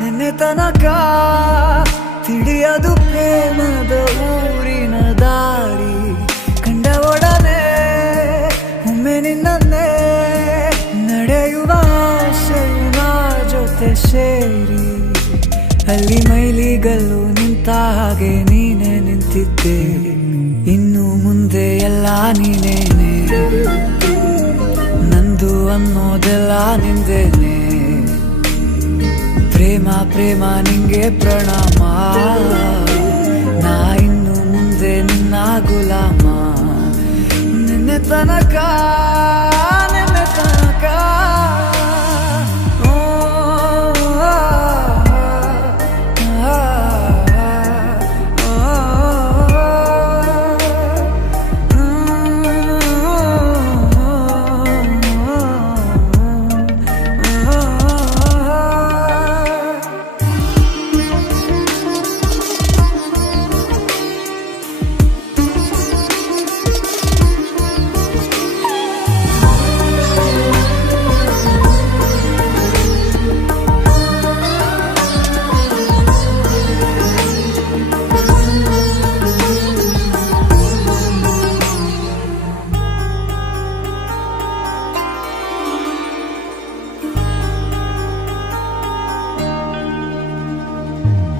ನಿನ್ನೆ ತನಕ ತಿಳಿಯದು ಪ್ರೇಮದ ಊರಿನ ದಾರಿ, ಕಂಡ ಒಡನೆ ಒಮ್ಮೆ ನಿನ್ನೇ ನಡೆಯುವ ಆಸೆಯ ಜೊತೆ ಸೇರಿ, ಅಲ್ಲಿ ಮೈಲಿಗಲ್ಲು ನಿಂತ ಹಾಗೆ ನೀನೆ ನಿಂತಿದ್ದೆ, ಇನ್ನು ಮುಂದೆ ಎಲ್ಲ ನೀನೇನೆ, ನಂದು ಅನ್ನೋದೆಲ್ಲ ನಿಂದೇನೆ, ಪ್ರೇಮ ಪ್ರೇಮ ನಿಂಗೆ ಪ್ರಣಾಮ, ನಾ ಇನ್ನು ಮುಂದೆ ನಿನ್ನ ಗುಲಾಮ, ನಿನ್ನೆ ತನಕ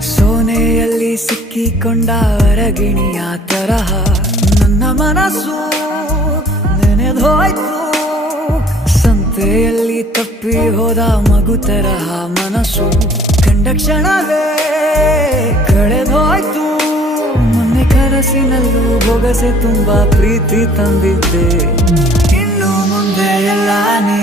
ಸೋನೆಯಲ್ಲಿ ಸಿಕ್ಕಿಕೊಂಡ ಅರಗಿಣಿಯ ತರಹ ನನ್ನ ಮನಸ್ಸು ನೆನೆದೋಯ್ತು, ಸಂತೆಯಲ್ಲಿ ತಪ್ಪಿ ಹೋದ ಮಗು ತರಹ ಮನಸ್ಸು ಕಂಡ ಕ್ಷಣವೇ ಕಳೆದೋಯ್ತು, ಮೊನ್ನೆ ಕನಸಿನಲ್ಲೂ ಬೊಗಸೆ ತುಂಬಾ ಪ್ರೀತಿ ತಂದಿದ್ದೆ, ಇನ್ನು ಮುಂದೆ ಎಲ್ಲ ನೀ